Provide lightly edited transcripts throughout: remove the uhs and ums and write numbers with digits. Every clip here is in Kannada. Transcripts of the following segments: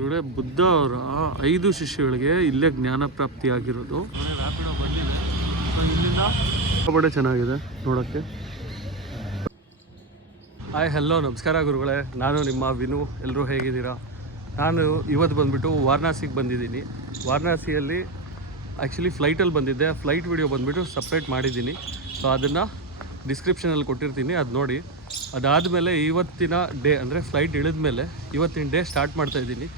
ಇವರೇ ಬುದ್ಧ ಅವರ 5 ಶಿಷ್ಯಗಳಿಗೆ ಇಲ್ಲೇ ಜ್ಞಾನ ಪ್ರಾಪ್ತಿ ಆಗಿರೋದು. ರ್ಯಾಪಿಡೋ ಬಂದಿದೆ. ಇಲ್ಲಿಂದ ಬಡೆ ಚೆನ್ನಾಗಿದೆ ನೋಡೋಕ್ಕೆ. ಹಾಯ್ ಹಲೋ ನಮಸ್ಕಾರ ಗುರುಗಳೇ, ನಾನು ನಿಮ್ಮ ವಿನು. ಎಲ್ಲರೂ ಹೇಗಿದ್ದೀರಾ? ನಾನು ಇವತ್ತು ಬಂದುಬಿಟ್ಟು ವಾರಣಾಸಿಗೆ ಬಂದಿದ್ದೀನಿ. ವಾರಣಾಸಿಯಲ್ಲಿ ಆ್ಯಕ್ಚುಲಿ ಫ್ಲೈಟಲ್ಲಿ ಬಂದಿದ್ದೆ. ಫ್ಲೈಟ್ ವಿಡಿಯೋ ಬಂದುಬಿಟ್ಟು ಸಪ್ರೇಟ್ ಮಾಡಿದ್ದೀನಿ. ಸೊ ಅದನ್ನು ಡಿಸ್ಕ್ರಿಪ್ಷನಲ್ಲಿ ಕೊಟ್ಟಿರ್ತೀನಿ, ಅದು ನೋಡಿ. ಅದಾದಮೇಲೆ ಇವತ್ತಿನ ಡೇ ಅಂದರೆ ಫ್ಲೈಟ್ ಇಳಿದ ಮೇಲೆ ಇವತ್ತಿನ ಡೇ ಸ್ಟಾರ್ಟ್ ಮಾಡ್ತಾಯಿದ್ದೀನಿ.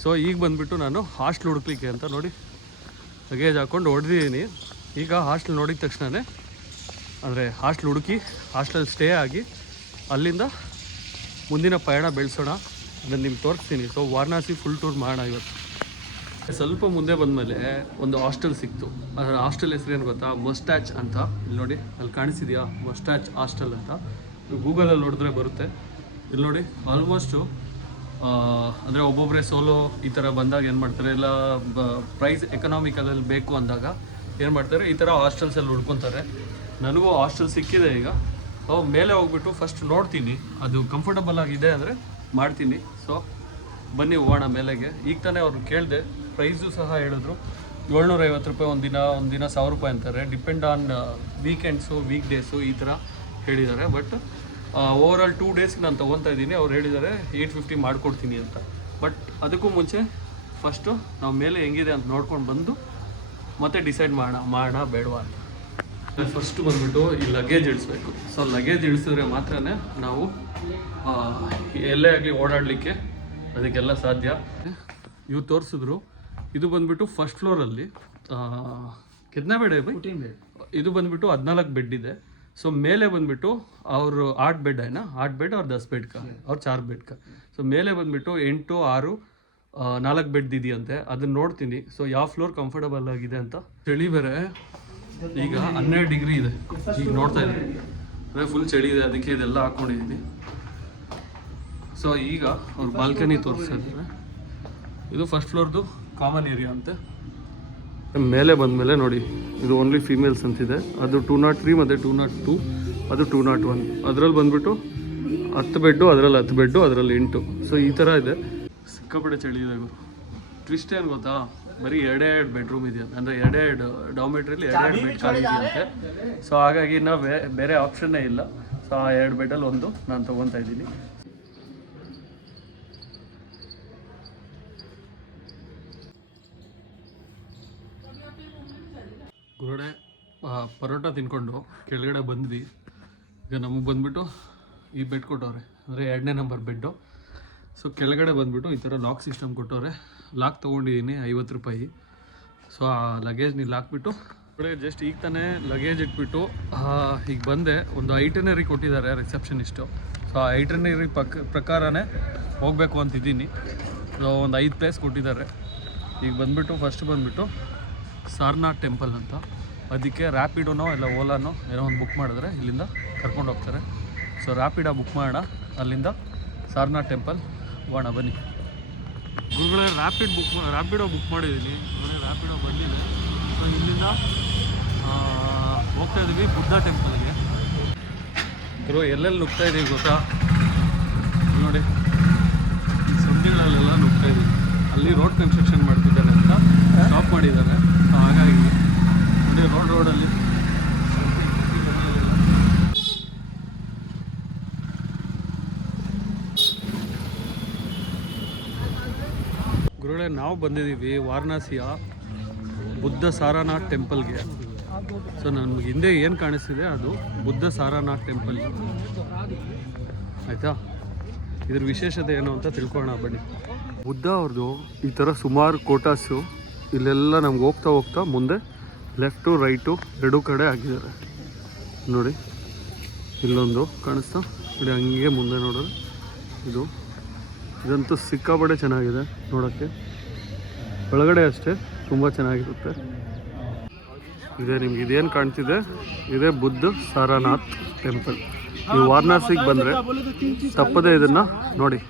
ಸೊ ಈಗ ಬಂದುಬಿಟ್ಟು ನಾನು ಹಾಸ್ಟ್ಲ್ ಹುಡುಕ್ಲಿಕ್ಕೆ ಅಂತ ನೋಡಿ ಲಗೇಜ್ ಹಾಕ್ಕೊಂಡು ಹೊಡೆದಿದ್ದೀನಿ. ಈಗ ಹಾಸ್ಟ್ಲ್ ನೋಡಿದ ತಕ್ಷಣವೇ ಅಂದರೆ ಹಾಸ್ಟ್ಲ್ ಹುಡುಕಿ ಹಾಸ್ಟೆಲ್ ಸ್ಟೇ ಆಗಿ ಅಲ್ಲಿಂದ ಮುಂದಿನ ಪಯಣ ಬೆಳೆಸೋಣ, ಅದನ್ನು ನಿಮ್ಗೆ ತೋರಿಸ್ತೀನಿ. ಸೊ ವಾರಣಾಸಿ ಫುಲ್ ಟೂರ್ ಮಾಡೋಣ ಇವತ್ತು. ಸ್ವಲ್ಪ ಮುಂದೆ ಬಂದಮೇಲೆ ಒಂದು ಹಾಸ್ಟೆಲ್ ಸಿಕ್ತು. ಅದರ ಹಾಸ್ಟೆಲ್ ಹೆಸರು ಏನು ಗೊತ್ತಾ? ಮೊಸ್ಟ್ಯಾಚ್ ಅಂತ. ಇಲ್ಲಿ ನೋಡಿ, ಅಲ್ಲಿ ಕಾಣಿಸಿದೆಯಾ ಮೊಸ್ಟ್ಯಾಚ್ ಹಾಸ್ಟೆಲ್ ಅಂತ. ಗೂಗಲಲ್ಲಿ ನೋಡಿದ್ರೆ ಬರುತ್ತೆ. ಇಲ್ಲಿ ನೋಡಿ, ಆಲ್ಮೋಸ್ಟು ಅಂದರೆ ಒಬ್ಬೊಬ್ಬರೇ ಸೋಲೋ ಈ ಥರ ಬಂದಾಗ ಏನು ಮಾಡ್ತಾರೆ, ಇಲ್ಲ ಪ್ರೈಸ್ ಎಕನಾಮಿಕಲಲ್ಲಿ ಬೇಕು ಅಂದಾಗ ಏನು ಮಾಡ್ತಾರೆ, ಈ ಥರ ಹಾಸ್ಟೆಲ್ಸಲ್ಲಿ ಹುಡ್ಕೊತಾರೆ. ನನಗೂ ಹಾಸ್ಟೆಲ್ ಸಿಕ್ಕಿದೆ. ಈಗ ಮೇಲೆ ಹೋಗ್ಬಿಟ್ಟು ಫಸ್ಟ್ ನೋಡ್ತೀನಿ, ಅದು ಕಂಫರ್ಟಬಲ್ ಆಗಿದೆ ಅಂದರೆ ಮಾಡ್ತೀನಿ. ಸೊ ಬನ್ನಿ ಹೋಗೋಣ ಮೇಲೆಗೆ. ಈಗ ತಾನೇ ಅವ್ರು ಕೇಳಿದೆ, ಪ್ರೈಸು ಸಹ ಹೇಳಿದ್ರು. 750 ರೂಪಾಯಿ ಒಂದಿನ 1000 ರೂಪಾಯಿ ಅಂತಾರೆ. Depend on weekends weekdays ಈ ಥರ ಹೇಳಿದ್ದಾರೆ. ಬಟ್ ಓವರಾಲ್ 2 ಡೇಸ್ಗೆ ನಾನು ತೊಗೊತಾ ಇದ್ದೀನಿ. ಅವ್ರು ಹೇಳಿದ್ದಾರೆ 850 ಮಾಡಿಕೊಡ್ತೀನಿ ಅಂತ. ಬಟ್ ಅದಕ್ಕೂ ಮುಂಚೆ ಫಸ್ಟು ನಾವು ಮೇಲೆ ಹೆಂಗಿದೆ ಅಂತ ನೋಡ್ಕೊಂಡು ಬಂದು ಮತ್ತೆ ಡಿಸೈಡ್ ಮಾಡೋಣ ಬೇಡವಾ ಅಂತ. ಫಸ್ಟು ಬಂದುಬಿಟ್ಟು ಈ ಲಗೇಜ್ ಇಳಿಸ್ಬೇಕು. ಸೊ ಲಗೇಜ್ ಇಳಿಸಿದ್ರೆ ಮಾತ್ರ ನಾವು ಎಲ್ಲೇ ಆಗಲಿ ಓಡಾಡಲಿಕ್ಕೆ ಅದಕ್ಕೆಲ್ಲ ಸಾಧ್ಯ. ಇವು ತೋರಿಸಿದ್ರು. ಇದು ಬಂದುಬಿಟ್ಟು ಫಸ್ಟ್ ಫ್ಲೋರಲ್ಲಿ ಕಿತ್ನಾ ಬೆಡ್ ಇದೆ? 14 ಬೆಡ್. ಇದು ಬಂದುಬಿಟ್ಟು 14 ಬೆಡ್ ಇದೆ. ಸೊ ಮೇಲೆ ಬಂದುಬಿಟ್ಟು ಅವರು 8 ಬೆಡ್ है ना, 8 ಬೆಡ್ और 10 ಬೆಡ್ का और 4 ಬೆಡ್ का. ಸೊ ಮೇಲೆ ಬಂದುಬಿಟ್ಟು 8, 6, 4 ಬೆಡ್ ಇದೆಯಂತೆ. ಅದನ್ನ ನೋಡ್ತೀನಿ. ಸೊ ಯಾವ ಫ್ಲೋರ್ ಕಂಫರ್ಟಬಲ್ ಆಗಿದೆ ಅಂತ. ಚಳಿ ಬೇರೆ ಈಗ 12 ಡಿಗ್ರಿ ಇದೆ. ಈಗ ನೋಡ್ತಾ ಇದ್ದೀನಿ ಅಂದರೆ ಫುಲ್ ಚಳಿ ಇದೆ, ಅದಕ್ಕೆ ಇದೆಲ್ಲ ಹಾಕ್ಕೊಂಡಿದ್ದೀನಿ. ಸೊ ಈಗ ಅವ್ರು ಬಾಲ್ಕನಿ ತೋರಿಸ್ತಾ ಇದ್ದಾರೆ. ಇದು ಫಸ್ಟ್ ಫ್ಲೋರ್ದು ಕಾಮನ್ ಏರಿಯಾ ಅಂತೆ. ಮೇಲೆ ಬಂದಮೇಲೆ ನೋಡಿ, ಇದು ಓನ್ಲಿ ಫೀಮೇಲ್ಸ್ ಅಂತಿದೆ. ಅದು 203 ಮತ್ತು 202, ಅದು 201. ಅದರಲ್ಲಿ ಬಂದುಬಿಟ್ಟು 10 ಬೆಡ್ಡು, ಅದರಲ್ಲಿ 10 ಬೆಡ್ಡು, ಅದರಲ್ಲಿ 8. ಸೊ ಈ ಥರ ಇದೆ. ಸಿಕ್ಕಾಪಟ್ಟೆ ಚಳಿ ಇದೆ. ಟ್ವಿಸ್ಟ್ ಏನು ಗೊತ್ತಾ? ಬರೀ 2 ಬೆಡ್ರೂಮ್ ಇದೆಯಂತೆ. ಅಂದರೆ 2 ಡಾರ್ಮೆಟ್ರಿಲಿ 2 ಬೆಡ್ ಖಾಲಿದೆಯಂತೆ. ಸೊ ಹಾಗಾಗಿ ನಾವು ಬೇರೆ ಆಪ್ಷನ್ನೇ ಇಲ್ಲ. ಸೊ ಆ 2 ಬೆಡ್ಡಲ್ಲಿ ಒಂದು ನಾನು ತೊಗೊತಾ ಇದ್ದೀನಿ. ಗುರುಡೆ ಪರೋಟ ತಿನ್ಕೊಂಡು ಕೆಳಗಡೆ ಬಂದ್ವಿ. ಈಗ ನಮಗೆ ಬಂದುಬಿಟ್ಟು ಈ ಬೆಡ್ ಕೊಟ್ಟವ್ರೆ, ಅಂದರೆ 2ನೇ ನಂಬರ್ ಬೆಡ್ಡು. ಸೊ ಕೆಳಗಡೆ ಬಂದುಬಿಟ್ಟು ಈ ಥರ ಲಾಕ್ ಸಿಸ್ಟಮ್ ಕೊಟ್ಟವ್ರೆ. ಲಾಕ್ ತೊಗೊಂಡಿದ್ದೀನಿ 50 ರೂಪಾಯಿ. ಸೊ ಆ ಲಗೇಜ್ನ ಇಲ್ಲಿ ಹಾಕ್ಬಿಟ್ಟು ಜಸ್ಟ್ ಈಗ ತಾನೇ ಲಗೇಜ್ ಇಟ್ಬಿಟ್ಟು ಈಗ ಬಂದೆ. ಒಂದು ಐಟನರಿ ಕೊಟ್ಟಿದ್ದಾರೆ ರಿಸೆಪ್ಷನಿಸ್ಟು. ಸೊ ಆ ಐಟನರಿ ಪ್ರಕಾರನೇ ಹೋಗಬೇಕು ಅಂತಿದ್ದೀನಿ. ಸೊ ಒಂದು 5 ಪ್ಲೇಸ್ ಕೊಟ್ಟಿದ್ದಾರೆ. ಈಗ ಬಂದುಬಿಟ್ಟು ಫಸ್ಟ್ ಬಂದುಬಿಟ್ಟು ಸಾರನಾಥ್ ಟೆಂಪಲ್ ಅಂತ. ಅದಕ್ಕೆ ರ್ಯಾಪಿಡೋನೋ ಇಲ್ಲ ಓಲಾನೋ ಏನೋ ಒಂದು ಬುಕ್ ಮಾಡಿದ್ರೆ ಇಲ್ಲಿಂದ ಕರ್ಕೊಂಡು ಹೋಗ್ತಾರೆ. ಸೊ ರ್ಯಾಪಿಡೋ ಬುಕ್ ಮಾಡೋಣ, ಅಲ್ಲಿಂದ ಸಾರನಾಥ್ ಟೆಂಪಲ್ ಹೋಗೋಣ ಬನ್ನಿ. ಗುರುಗಳೇ ರ್ಯಾಪಿಡೋ ಬುಕ್ ಮಾಡಿದ್ದೀನಿ. ರ್ಯಾಪಿಡೋ ಬಂದಿದೆ. ಸೊ ಇಲ್ಲಿಂದ ಹೋಗ್ತಾ ಇದ್ದೀವಿ ಬುದ್ಧ ಟೆಂಪಲ್ಗೆ. ಗುರು ಎಲ್ಲೆಲ್ಲಿ ನುಗ್ತಾ ಇದ್ದೀವಿ ಗೊತ್ತಾ? ನೋಡಿ, ಸಂಧಿಗಳಲ್ಲೆಲ್ಲ ನುಗ್ತಾ ಇದ್ದೀವಿ. ಅಲ್ಲಿ ರೋಡ್ ಕನ್ಸ್ಟ್ರಕ್ಷನ್ ಮಾಡ್ತಿದ್ದಾರೆ ಅಂತ ಸ್ಟಾಪ್ ಮಾಡಿದ್ದಾರೆ. ಸೊ ಹಾಗಾಗಿ ನೋಡಿ, ರೋಡಲ್ಲಿ ಗುರುಗಳೇ ನಾವು ಬಂದಿದ್ದೀವಿ ವಾರಣಾಸಿಯ ಬುದ್ಧ ಸಾರನಾಥ್ ಟೆಂಪಲ್ಗೆ. ಸೊ ನಮಗೆ ಹಿಂದೆ ಏನು ಕಾಣಿಸ್ತಿದೆ ಅದು ಬುದ್ಧ ಸಾರನಾಥ್ ಟೆಂಪಲ್. ಆಯಿತಾ? ಇದ್ರ ವಿಶೇಷತೆ ಏನು ಅಂತ ತಿಳ್ಕೊಳ್ಳೋಣ ಬನ್ನಿ. ಬುದ್ಧ ಅವ್ರದ್ದು ಈ ಥರ ಸುಮಾರು ಕೋಟಾಸು ಇಲ್ಲೆಲ್ಲ ನಮ್ಗೆ ಹೋಗ್ತಾ ಮುಂದೆ ಲೆಫ್ಟು ರೈಟು 2 ಕಡೆ ಆಗಿದ್ದಾರೆ. ನೋಡಿ, ಇಲ್ಲೊಂದು ಕಾಣಿಸ್ತಾ ನೋಡಿ, ಹಂಗೆ ಮುಂದೆ ನೋಡಿದ್ರೆ ಇದಂತೂ ಸಿಕ್ಕಾಪಟ್ಟೆ ಚೆನ್ನಾಗಿದೆ ನೋಡೋಕ್ಕೆ. ಒಳಗಡೆ ಅಷ್ಟೇ ತುಂಬ ಚೆನ್ನಾಗಿರುತ್ತೆ. ಇದೇ ನಿಮ್ಗೆ ಇದೇನು ಕಾಣ್ತಿದೆ, ಇದೇ ಬುದ್ಧ ಸಾರನಾಥ್ ಟೆಂಪಲ್. ನೀವು ವಾರಣಾಸಿಗೆ ಬಂದರೆ ತಪ್ಪದೇ ಇದನ್ನು ನೋಡಿ.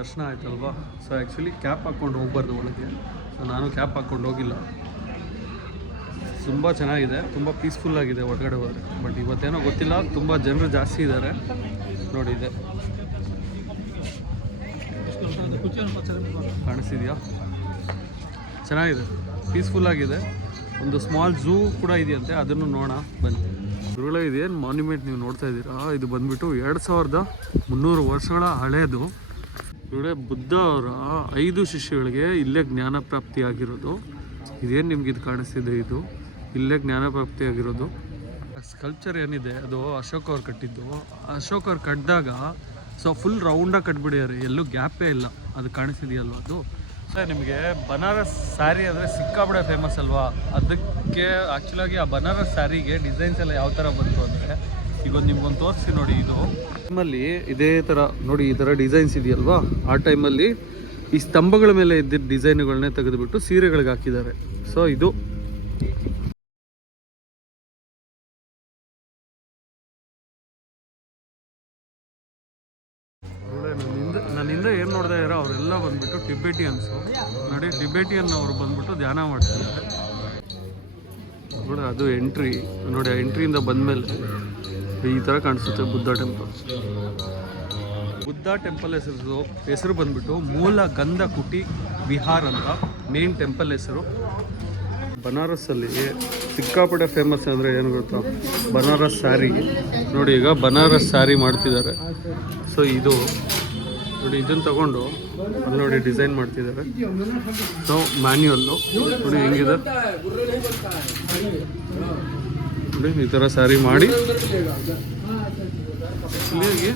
ದರ್ಶನ ಆಯ್ತಲ್ವಾ. ಸೊ ಆ್ಯಕ್ಚುಲಿ ಕ್ಯಾಪ್ ಹಾಕ್ಕೊಂಡು ಹೋಗ್ಬಾರ್ದು ಒಳಗೆ. ಸೊ ನಾನು ಕ್ಯಾಪ್ ಹಾಕ್ಕೊಂಡು ಹೋಗಿಲ್ಲ. ತುಂಬ ಚೆನ್ನಾಗಿದೆ, ತುಂಬ ಪೀಸ್ಫುಲ್ಲಾಗಿದೆ ಒಳಗಡೆ ಹೋದರೆ. ಬಟ್ ಇವತ್ತೇನೋ ಗೊತ್ತಿಲ್ಲ, ತುಂಬ ಜನರು ಜಾಸ್ತಿ ಇದ್ದಾರೆ. ನೋಡಿ ಇದೆ ಕಾಣಿಸ್ತಿದೆಯಾ, ಚೆನ್ನಾಗಿದೆ, ಪೀಸ್ಫುಲ್ಲಾಗಿದೆ. ಒಂದು ಸ್ಮಾಲ್ ಝೂ ಕೂಡ ಇದೆಯಂತೆ, ಅದನ್ನು ನೋಡೋಣ ಬನ್ನಿ. ಗುರುಗಳೇ, ಇದೇನು ಮಾನ್ಯುಮೆಂಟ್ ನೀವು ನೋಡ್ತಾ ಇದ್ದೀರಾ, ಇದು ಬಂದುಬಿಟ್ಟು 2300 ವರ್ಷಗಳ ಹಳೆಯದು. ಗುರುಗಳೇ, ಬುದ್ಧ ಅವರ 5 ಶಿಷ್ಯಗಳಿಗೆ ಇಲ್ಲೇ ಜ್ಞಾನ ಪ್ರಾಪ್ತಿಯಾಗಿರೋದು. ಇದೇನು ನಿಮ್ಗೆ ಇದು ಕಾಣಿಸ್ತಿದೆ, ಇದು ಇಲ್ಲೇ ಜ್ಞಾನ ಪ್ರಾಪ್ತಿಯಾಗಿರೋದು. ಸ್ಕಲ್ಪ್ಚರ್ ಏನಿದೆ ಅದು ಅಶೋಕ್ ಅವ್ರು ಕಟ್ಟಿದ್ದು. ಅಶೋಕ್ ಅವ್ರು ಕಟ್ಟಿದಾಗ ಸೊ ಫುಲ್ ರೌಂಡಾಗಿ ಕಟ್ಬಿಡ್ಯಾರೆ, ಎಲ್ಲೂ ಗ್ಯಾಪೇ ಇಲ್ಲ. ಅದು ಕಾಣಿಸ್ತಿದೆಯಲ್ವ ಅದು. ಸರ್, ನಿಮಗೆ ಬನಾರಸ್ ಸ್ಯಾರಿ ಅಂದರೆ ಸಿಕ್ಕಾಬಿಡೆ ಫೇಮಸ್ ಅಲ್ವಾ. ಅದಕ್ಕೆ ಆ್ಯಕ್ಚುಲಾಗಿ ಆ ಬನಾರಸ್ ಸ್ಯಾರಿಗೆ ಡಿಸೈನ್ಸ್ ಎಲ್ಲ ಯಾವ ಥರ ಬಂತು ಅಂದರೆ, ಈಗ ನಿಮ್ಗೊಂದು ತೋರಿಸಿ ನೋಡಿ. ಇದು ಟೈಮಲ್ಲಿ ಇದೇ ಥರ ನೋಡಿ, ಈ ಥರ ಡಿಸೈನ್ಸ್ ಇದೆಯಲ್ವಾ. ಆ ಟೈಮಲ್ಲಿ ಈ ಸ್ತಂಭಗಳ ಮೇಲೆ ಇದ್ದಿದ್ದ ಡಿಸೈನ್ಗಳನ್ನೇ ತೆಗೆದುಬಿಟ್ಟು ಸೀರೆಗಳಿಗೆ ಹಾಕಿದ್ದಾರೆ. ಸೊ ಇದು ನನ್ನಿಂದ ಏನು ನೋಡ್ತಾ ಇದ್ದಾರೆ ಅವರೆಲ್ಲ ಬಂದ್ಬಿಟ್ಟು ಟಿಬೆಟಿಯನ್ಸು. ನೋಡಿ, ಟಿಬೆಟಿಯನ್ ಅವರು ಬಂದ್ಬಿಟ್ಟು ಧ್ಯಾನ ಮಾಡ್ತಿದ್ದಾರೆ ನೋಡಿ. ಅದು ಎಂಟ್ರಿ ನೋಡಿ, ಆ ಎಂಟ್ರಿಯಿಂದ ಬಂದಮೇಲೆ ಈ ಥರ ಕಾಣಿಸುತ್ತೆ ಬುದ್ಧ ಟೆಂಪಲ್. ಬುದ್ಧ ಟೆಂಪಲ್ ಹೆಸರು ಬಂದ್ಬಿಟ್ಟು ಮೂಲ ಗಂಧ ಕುಟಿ ವಿಹಾರ್ ಅಂತ ಮೇನ್ ಟೆಂಪಲ್ ಹೆಸರು. ಬನಾರಸ್ಸಲ್ಲಿ ಸಿಕ್ಕಾಪಟ್ಟೆ ಫೇಮಸ್ ಅಂದರೆ ಏನು ಗೊತ್ತಾ, ಬನಾರಸ್ ಸ್ಯಾರಿ. ನೋಡಿ, ಈಗ ಬನಾರಸ್ ಸ್ಯಾರಿ ಮಾಡ್ತಿದ್ದಾರೆ. ಸೊ ಇದು ನೋಡಿ, ಇದನ್ನು ತಗೊಂಡು ಅಲ್ಲಿ ನೋಡಿ ಡಿಸೈನ್ ಮಾಡ್ತಿದ್ದಾರೆ. ಸೊ ಮ್ಯಾನ್ಯುಯಲ್ಲು ನೋಡಿ ಹೆಂಗಿದೆ ನೋಡಿ, ಈ ಥರ ಸ್ಯಾರಿ ಮಾಡಿ ಇಲ್ಲಿಗೆ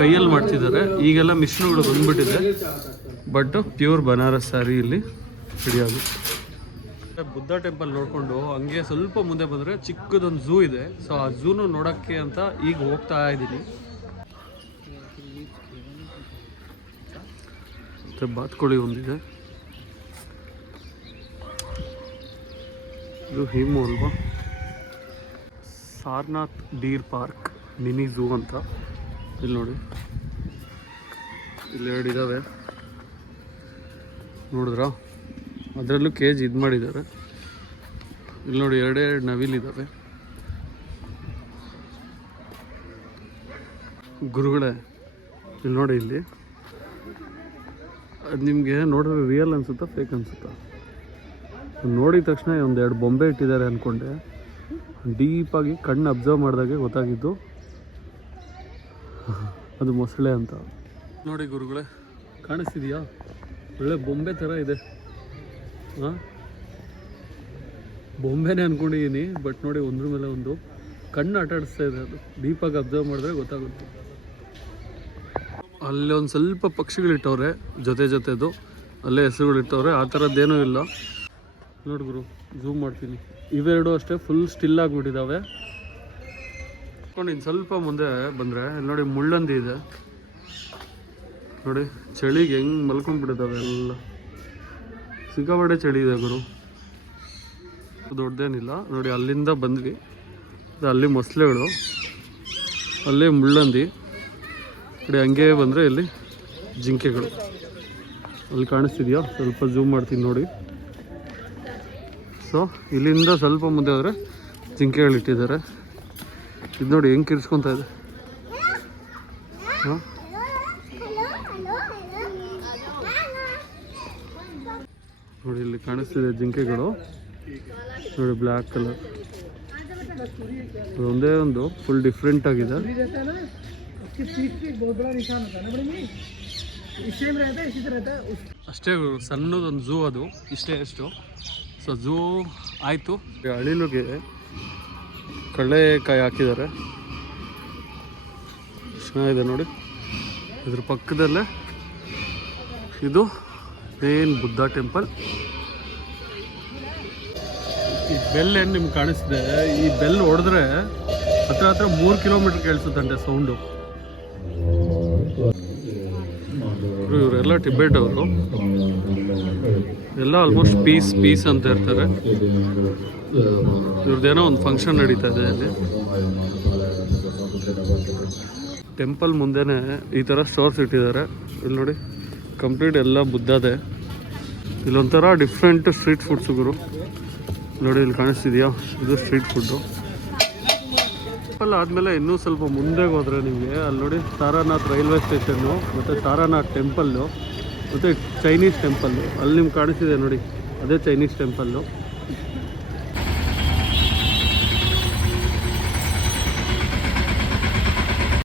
ಕೈಯಲ್ಲಿ ಮಾಡ್ತಿದ್ದಾರೆ. ಈಗೆಲ್ಲ ಮಿಷಿನ್ಗಳು ಬಂದ್ಬಿಟ್ಟಿದೆ, ಬಟ್ ಪ್ಯೂರ್ ಬನಾರಸ್ ಸ್ಯಾರಿ ಇಲ್ಲಿ ರೆಡಿಯಾಗುತ್ತೆ. ಬುದ್ಧ ಟೆಂಪಲ್ ನೋಡಿಕೊಂಡು ಹಂಗೆ ಸ್ವಲ್ಪ ಮುಂದೆ ಬಂದರೆ ಚಿಕ್ಕದೊಂದು ಝೂ ಇದೆ. ಸೊ ಆ ಝೂನು ನೋಡೋಕ್ಕೆ ಅಂತ ಈಗ ಹೋಗ್ತಾ ಇದ್ದೀನಿ. ಮತ್ತು ಬಾತುಕೋಳಿ ಒಂದಿದೆ, ಇದು ಹೇಮು ಅಲ್ವಾ. Sarnath Deere park mini zoo ಅಂತ. ಇಲ್ಲಿ ನೋಡಿ, ಇಲ್ಲಿ 2 ಇದ್ದಾವೆ ನೋಡಿದ್ರಾ. ಅದರಲ್ಲೂ ಕೇಜ್ ಇದು ಮಾಡಿದ್ದಾರೆ. ಇಲ್ಲಿ ನೋಡಿ 2 ನವಿಲಿದ್ದಾವೆ. ಗುರುಗಳೇ, ಇಲ್ಲಿ ನೋಡಿ, ಇಲ್ಲಿ ಅದು ನಿಮಗೆ ನೋಡಿದ್ರೆ ರಿಯಲ್ ಅನಿಸುತ್ತಾ ಫೇಕ್ ಅನಿಸುತ್ತಾ? ನೋಡಿದ ತಕ್ಷಣ 1-2 ಬೊಂಬೆ ಇಟ್ಟಿದ್ದಾರೆ ಅಂದ್ಕೊಂಡೆ. ಡೀಪಾಗಿ ಕಣ್ಣು ಅಬ್ಸರ್ವ್ ಮಾಡಿದಾಗೆ ಗೊತ್ತಾಗಿದ್ದು ಅದು ಮೊಸಳೆ ಅಂತ. ನೋಡಿ ಗುರುಗಳೇ, ಕಾಣಿಸ್ತಿದೆಯಾ? ಒಳ್ಳೆ ಬೊಂಬೆ ಥರ ಇದೆ. ಹಾಂ, ಬೊಂಬೆನೇ ಅಂದ್ಕೊಂಡಿದ್ದೀನಿ, ಬಟ್ ನೋಡಿ ಒಂದ್ರ ಮೇಲೆ ಒಂದು ಕಣ್ಣು ಆಟಾಡಿಸ್ತಾ ಇದೆ. ಅದು ಡೀಪಾಗಿ ಅಬ್ಸರ್ವ್ ಮಾಡಿದ್ರೆ ಗೊತ್ತಾಗುತ್ತೆ. ಅಲ್ಲಿ ಒಂದು ಸ್ವಲ್ಪ ಪಕ್ಷಿಗಳಿಟ್ಟವ್ರೆ ಜೊತೆದು, ಅಲ್ಲೇ ಹೆಸರುಗಳಿಟ್ಟವ್ರೆ. ಆ ಥರದ್ದೇನೂ ಇಲ್ಲ ನೋಡಿ ಗುರು, ಝೂಮ್ ಮಾಡ್ತೀನಿ. ಇವೆರಡು ಅಷ್ಟೇ ಫುಲ್ ಸ್ಟಿಲ್ ಆಗಿಬಿಟ್ಟಿದ್ದಾವೆ. ಇನ್ನು ಸ್ವಲ್ಪ ಮುಂದೆ ಬಂದರೆ ಇಲ್ಲಿ ನೋಡಿ ಮುಳ್ಳಂದಿ ಇದೆ ನೋಡಿ. ಚಳಿಗೆ ಹೆಂಗೆ ಮಲ್ಕೊಂಡ್ಬಿಟ್ಟಿದ್ದಾವೆ ಎಲ್ಲ. ಸಿಕ್ಕಾಪಟ್ಟೆ ಚಳಿ ಇದೆ ಗುರು, ದೊಡ್ಡದೇನಿಲ್ಲ ನೋಡಿ. ಅಲ್ಲಿಂದ ಬಂದ್ವಿ, ಅಲ್ಲಿ ಮೊಸಳೆಗಳು, ಅಲ್ಲೇ ಮುಳ್ಳಂದಿ ನೋಡಿ. ಹಂಗೆ ಬಂದರೆ ಇಲ್ಲಿ ಜಿಂಕೆಗಳು ಅಲ್ಲಿ ಕಾಣಿಸ್ತಿದೆಯಾ? ಸ್ವಲ್ಪ ಝೂಮ್ ಮಾಡ್ತೀನಿ ನೋಡಿ. ಸೊ ಇಲ್ಲಿಂದ ಸ್ವಲ್ಪ ಮುಂದೆ ಹೋದರೆ ಜಿಂಕೆಗಳಿಟ್ಟಿದ್ದಾರೆ. ಇದು ನೋಡಿ ಹೆಂಗೆ ಕಿರ್ಸ್ಕೊತಾ ಇದೆ. ಹಾಂ, ನೋಡಿ ಇಲ್ಲಿ ಕಾಣಿಸ್ತಿದೆ ಜಿಂಕೆಗಳು ನೋಡಿ, ಬ್ಲ್ಯಾಕ್ ಕಲರ್. ಒಂದೇ ಒಂದು ಫುಲ್ ಡಿಫ್ರೆಂಟ್ ಆಗಿದೆ. ಅಷ್ಟೇ ಸಣ್ಣದೊಂದು ಝೂ, ಅದು ಇಷ್ಟೇ ಎಷ್ಟು. ಸೊ ಝೂ ಆಯಿತು. ಅಳಿಲುಗೆ ಕಡಲೆಕಾಯಿ ಹಾಕಿದ್ದಾರೆ, ಚೆನ್ನಾಗಿದೆ ನೋಡಿ. ಇದ್ರ ಪಕ್ಕದಲ್ಲೇ ಇದು ಮೇನ್ ಬುದ್ಧ ಟೆಂಪಲ್. ಈ ಬೆಲ್ ಏನು ನಿಮ್ಗೆ ಕಾಣಿಸ್ತಿದೆ, ಈ ಬೆಲ್ ಹೊಡೆದ್ರೆ ಹತ್ರ 3 ಕಿಲೋಮೀಟರ್ ಕೇಳಿಸುತ್ತಂತೆ ಸೌಂಡು. ಇವರೆಲ್ಲ ಟಿಬೆಟ್ ಅವರು, ಎಲ್ಲ ಆಲ್ಮೋಸ್ಟ್ ಪೀಸ್ ಅಂತ ಇರ್ತಾರೆ. ಇವ್ರದ್ದೇನೋ ಒಂದು ಫಂಕ್ಷನ್ ನಡೀತಾ ಇದೆ ಅಲ್ಲಿ. ಟೆಂಪಲ್ ಮುಂದೆನೇ ಈ ಥರ ಸ್ಟೋರ್ಸ್ ಇಟ್ಟಿದ್ದಾರೆ. ಇಲ್ಲಿ ನೋಡಿ, ಕಂಪ್ಲೀಟ್ ಎಲ್ಲ ಬುದ್ಧದೆ. ಇಲ್ಲೊಂಥರ ಡಿಫ್ರೆಂಟ್ ಸ್ಟ್ರೀಟ್ ಫುಡ್ಸು ಗುರು. ನೋಡಿ ಇಲ್ಲಿ ಕಾಣಿಸ್ತಿದೆಯಾ, ಇದು ಸ್ಟ್ರೀಟ್ ಫುಡ್ಡು. ಆದಮೇಲೆ ಇನ್ನೂ ಸ್ವಲ್ಪ ಮುಂದೆ ಹೋದರೆ ನಿಮಗೆ ಅಲ್ಲಿ ನೋಡಿ ಸಾರಾನಾಥ್ ರೈಲ್ವೆ ಸ್ಟೇಷನ್ನು ಮತ್ತು ಸಾರಾನಾಥ್ ಟೆಂಪಲ್ಲು ಮತ್ತು ಚೈನೀಸ್ ಟೆಂಪಲ್ಲು. ಅಲ್ಲಿ ನಿಮ್ಗೆ ಕಾಣಿಸ್ತಿದೆ ನೋಡಿ, ಅದೇ ಚೈನೀಸ್ ಟೆಂಪಲ್ಲು.